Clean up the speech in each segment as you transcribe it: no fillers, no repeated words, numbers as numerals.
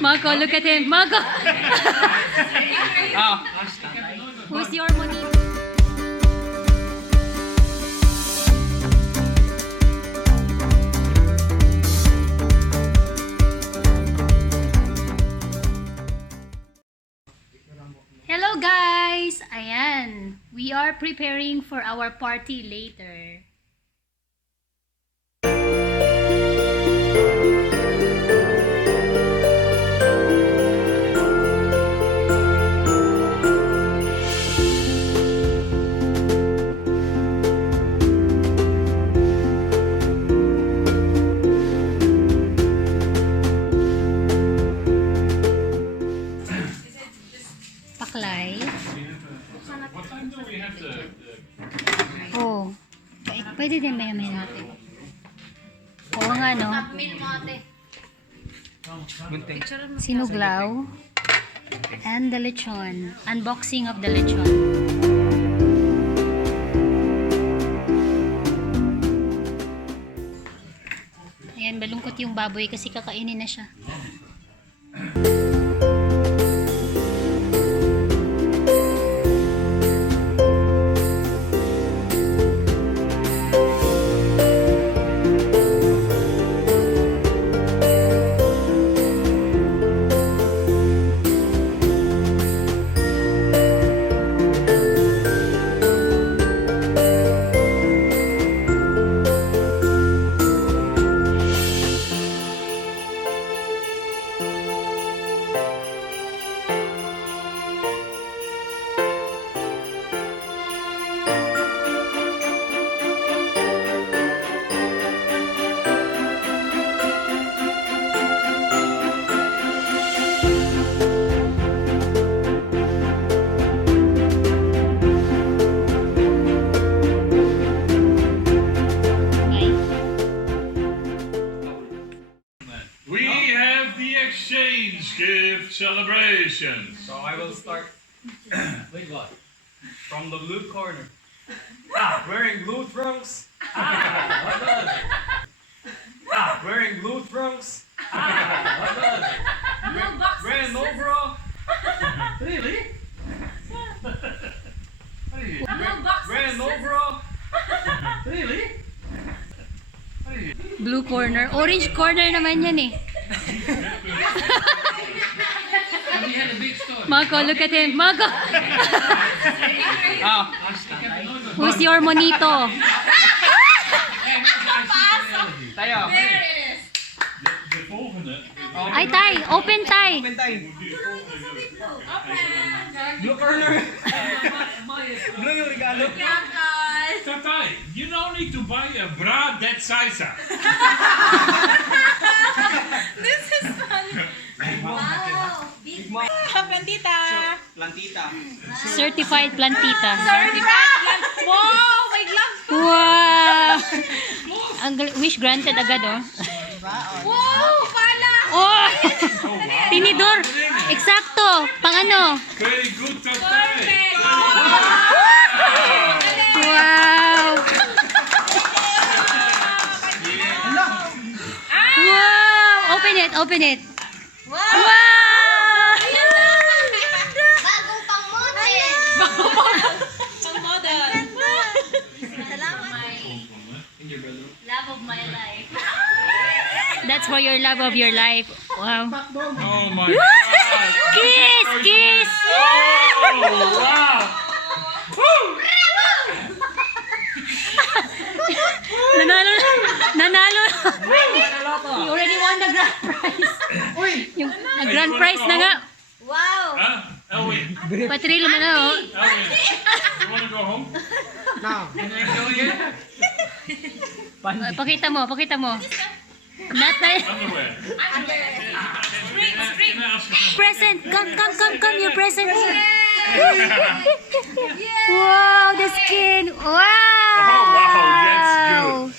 Marco, look at him. Marco! Who's your money? Hello guys! Ayan, we are preparing for our party later. Oh, pwede din maya-maya natin. Oo nga, no? Sinuglaw. And the lechon. Unboxing of the lechon. Ayan, malungkot yung baboy kasi kakainin na siya. Celebration. So I will start with what? From the blue corner. Wearing blue trunks. Wearing blue trunks. Wearing no bra. Really? Wearing no bra. Really? Blue corner. Orange corner naman yan eh. Marco, look at him. Marco! Who's your monito? Tayo. Ay, Tay. Open, Tay. Blue corner. Blue yung regalo. Tay, you don't need to buy a bra that size. This is fun. Wow. Plantita. Plantita. Certified plantita. Certified. Wow, may gloves. Wow! Ang wish granted agad, oh. Wow, pala. Oh! Tinidor. Eksakto. Pang ano? Very good, Tay. Wow! Wow! Open it, open it. Wow! Bagong pang-model. Pang-model. Love of my life. That's for your love of your life. Wow. Oh my God. Kiss! Kiss! Oh, wow. Nanalo! Nanalo! You already won the grand prize. Yung grand prize na nga. Wow. Huh? Elwin, Patrilo mo na, oh. Elwin, you want to go home? Pakita mo, pakita mo. Not that. Underwear. Present! Come, your present. Wow, the skin! Wow! Oh, wow, that's good.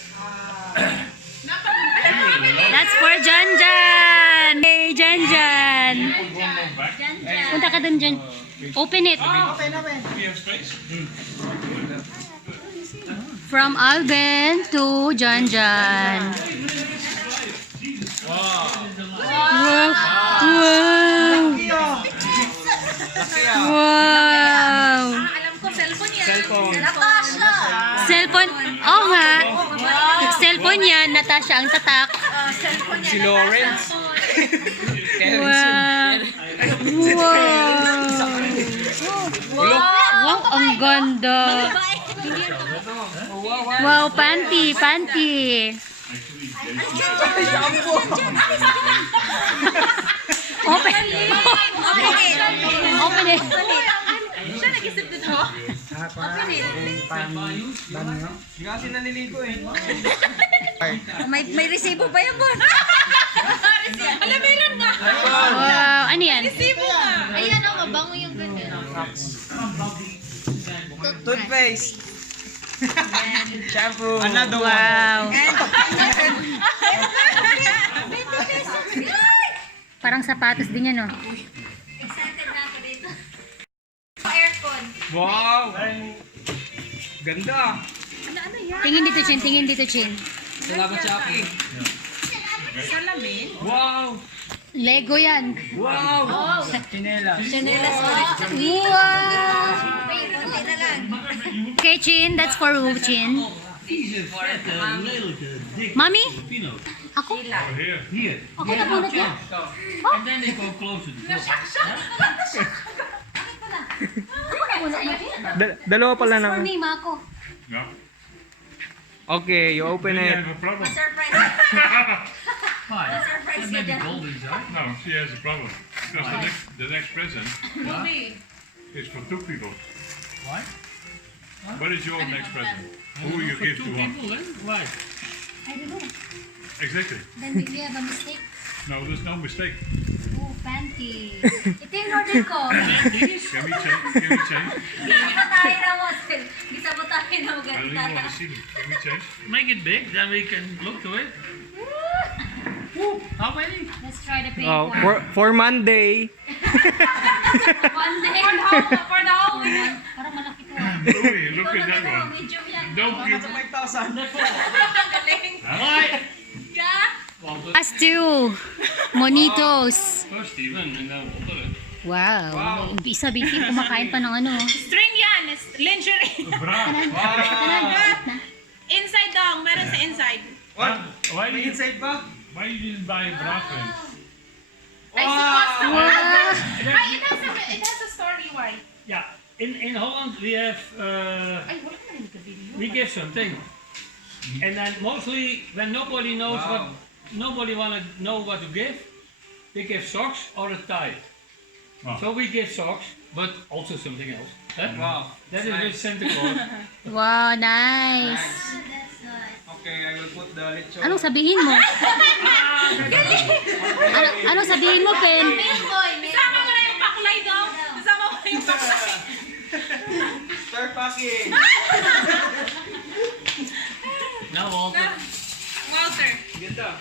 That's for Janjan! Hey, Janjan! Punta ka dun, Jan. Open it. Do you have space? From Alben to Janjan. Wow. Wow. yata siya ang tatak. Si Lawrence. Wow. Wow, ang ganda. Wow, panty. Open it. Siya nag-isip dito. Hindi kasi naliligo eh. May resibo ba yan, Bon? Alam, meron nga. Wow, ano yan? Resibo nga. Ayan, mabango yung ganyan. Toothpaste. Shampoo. Another Wow. Parang sapatos din yan, oh. Excited na ako dito. Aircon. Wow. Ganda. Ano yan? Tingin dito, Chin. Salamat sa akin. Salamin? Wow. Lego yan. Wow. Chinelas. Wow. Hindi na lang. Okay, Chin. That's for who, Chin? Mommy? Ako? Here. Ako na bunot niya. And then they go closer to the door. Dalawa pala For naman. me, Mako. No. Okay, you open Then you it. have a problem. Surprise. Why? Surprise There may be ka dyan. gold inside. No, she has a problem. Because the next present is for two people. What? What is your next present? Who will you For give two to one? people, then? Why? I don't know. Exactly. Then we have a mistake. No, there's no mistake. Oh, panties. Ito yung order ko. Can we change? Can we change? Sabotahin na mo, Sir. Sabotahin na mo I don't even want to see it. Can we change? Make it big, then we can look to it. How many? Let's try the pink Oh, one. for Monday. One day. For the whole week. Parang malaki to. ah. Louis, look at that one. Medium yan. Don't give. Galing. Alright. Yeah. Well, Us two. Monitos. first Steven, and then we'll put it. Wow. Isa bitin kumakain pa ng ano. String yan, lingerie. Inside daw, meron sa inside. What? Why May you, inside pa? why you didn't buy bra pants? I supposed to. Wow. Ay, it has a story why. Yeah. In Holland we have Ay, wala ka rin ka-video. we give something, and then mostly when nobody knows what nobody wanna know what to give, they give socks or a tie. Oh. So we give socks, but also something else. Huh? Wow. That is with Santa Claus. Wow, nice. Okay, I will put the lechon. Anong sabihin mo? Anong sabihin mo, Pen? Kasama mo na yung pakulay daw. Kasama mo yung pakulay. Start packing. Now Walter. Walter. Ganda.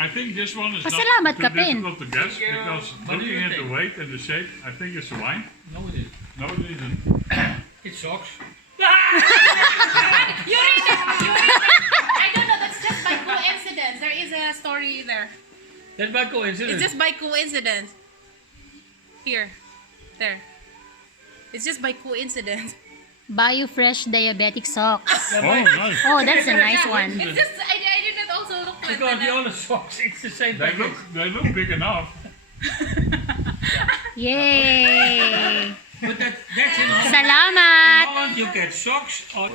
I think this one is Pasalamat not ka, too Pen. difficult to guess because What do you looking at the think? weight and the shape, I think it's a wine. No, it isn't. No, it isn't. It's socks. You read it. I don't know, that's just by coincidence. There is a story there. That by coincidence. It's just by coincidence. Here. There. It's just by coincidence. Bio Fresh Diabetic Socks. Oh, nice. Oh, that's a nice one. It's just, I didn't also look like Because the that. other socks, it's the same They package. look big enough. Yay! But that's in Holland. Salamat! In Holland you get socks or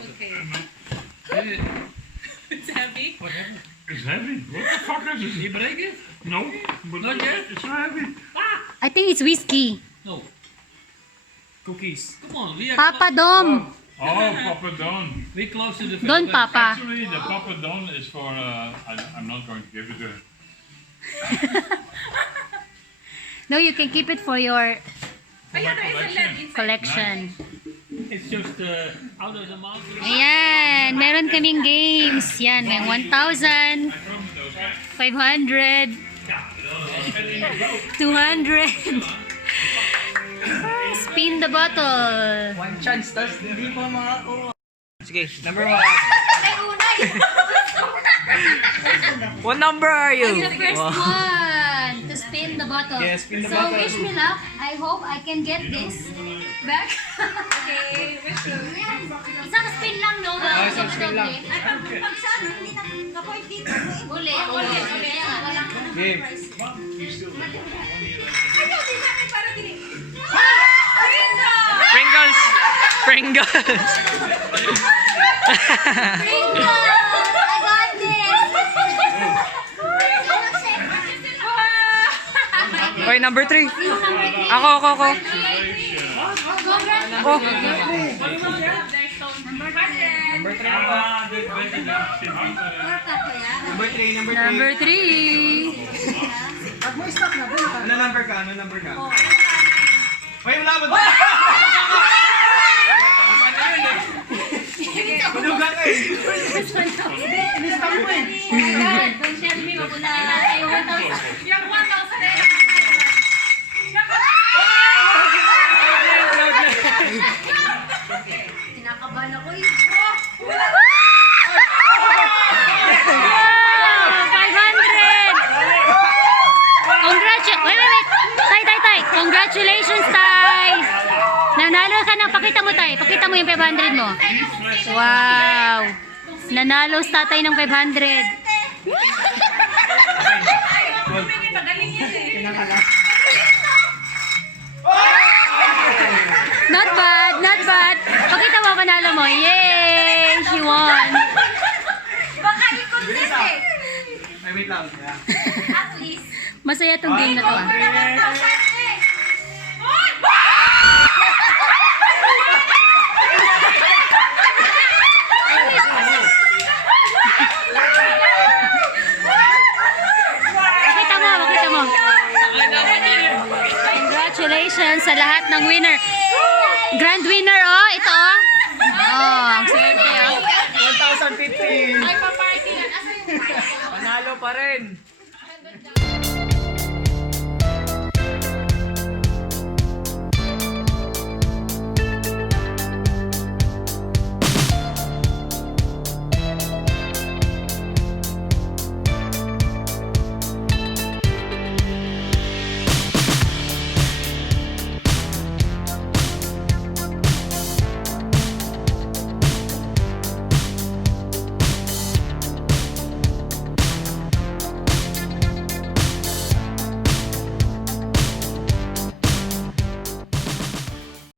It's heavy. whatever. It's heavy. What the fuck is You it? break it? No, but Not yet? it's so heavy. I think it's whiskey. No. Cookies. Come on, we are Papa Dom. Oh, Papa Don. we close to the Don village. Papa. Actually, the Papa Don is for. I'm not going to give it to her. No, you can keep it for your Ayan, there is a lead inside. collection. It's just out of the mountain. Ayan, meron kaming games. Yan, may 1,000, 500, 200. Spin the bottle. One chance, tas hindi pa mga... Sige, number 1. What number are you? The first one to spin the bottle. Yes, spin the so bottle. wish me luck. I hope I can get this back. Okay, wish you. Isang spin lang, no? Isang spin lang. Ay, pag sa ano, hindi na point dito. Uli. Game. Ayaw, di namin para dili. Pringles! Pringles! Pringles! I got this! Okay, number 3. Ako. Oh. Number 3. Ano number ka? Uy, wala ba? Maluga ka eh. Don't tell me, wag na tayo 1,000. Yung 1,000 eh. Kinakabahan ako eh. Tay. Congratulations, Tay. Nanalo ka ng, pakita mo yung 500 mo. Wow. Nanalo si Tatay ng 500. Not bad. Pakita mo, panalo mo. Yay! She won. Baka i-contest eh. Ay, wait lang. At least. Masaya tong game na to. Ah. Pakita mo. Congratulations sa lahat ng winner. Grand winner, oh. Ito, oh. Oh, ang swerte, oh. 1,050. Ay, pa-party yan. Asa yung party? Panalo pa rin.